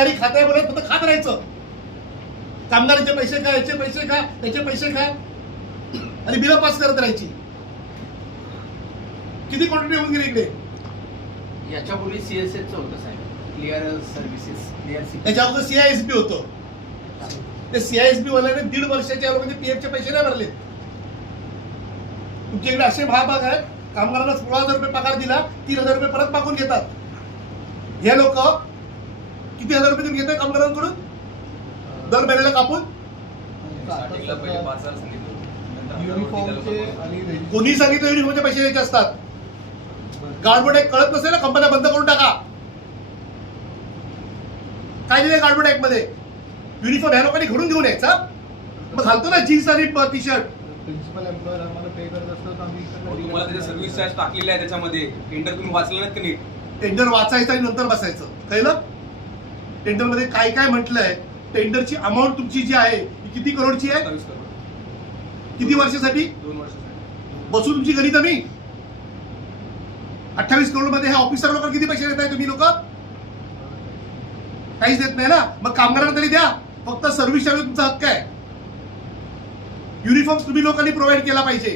सरकारी खात्यामध्ये फक्त खात राहायचं. कामगारांचे पैसे खा, याचे पैसे खा, त्याचे पैसे खा आणि बिलं पास करत राहायची. किती क्वांटिटी होऊन गेली इकडे. याच्यापूर्वी सीएसएच होतं साहेब, क्लिअर सर्व्हिसेस, क्लिअर. त्याच्या अगोदर CISB होतं. ते CISB वाल्याने 1.5 वर्षाच्या लोकांचे PF चे पैसे नाही भरले. तुमच्या इकडे असे महाभाग आहेत, कामगारांना 16,000 रुपये पगार दिला, 3,000 रुपये परत मागून घेतात. हे लोक किती हजार रुपये घेतात कामगारांकडून दर महिन्याला कापून. कोणी सांगितलं युनिफॉर्मचे पैसे द्यायचे असतात. गार्डबोर्ड ऍक्ट कळत नसेल ना, कंपन्या बंद करून टाका. काय दिलं गार्डबोर्ड ऍक्ट मध्ये? युनिफॉर्म ह्या लोकांनी घडून घेऊन यायचा. मग घालतो ना जीन्स आणि टी शर्ट. प्रिन्सिपल एम्प्लॉयर आम्हाला पे करत असतात, आम्ही तुम्हाला त्याचे सर्व्हिस चार्ज टाकलेले आहे त्याच्यामध्ये. टेंडर तुम्ही वाचलं नाहीत की नीट? टेंडर वाचायचं आणि नंतर बसायचं. कळलं? टेंडर मध्ये काय काय म्हटलंय. टेंडरची अमाऊंट तुमची जी आहे ती किती करोडची आहे? 27 करोड. किती वर्षासाठी? 2 वर्षासाठी. बसू तुमची गणित मी. 28 करोड मध्ये हे ऑफिसर लोक किती पैसे देताय तुम्ही लोक? काहीच देत नाही ना. मग कामगारांना तरी द्या. फक्त सर्व्हिस तुमचा हक्क आहे. युनिफॉर्म तुम्ही लोकांनी प्रोव्हाइड केला पाहिजे.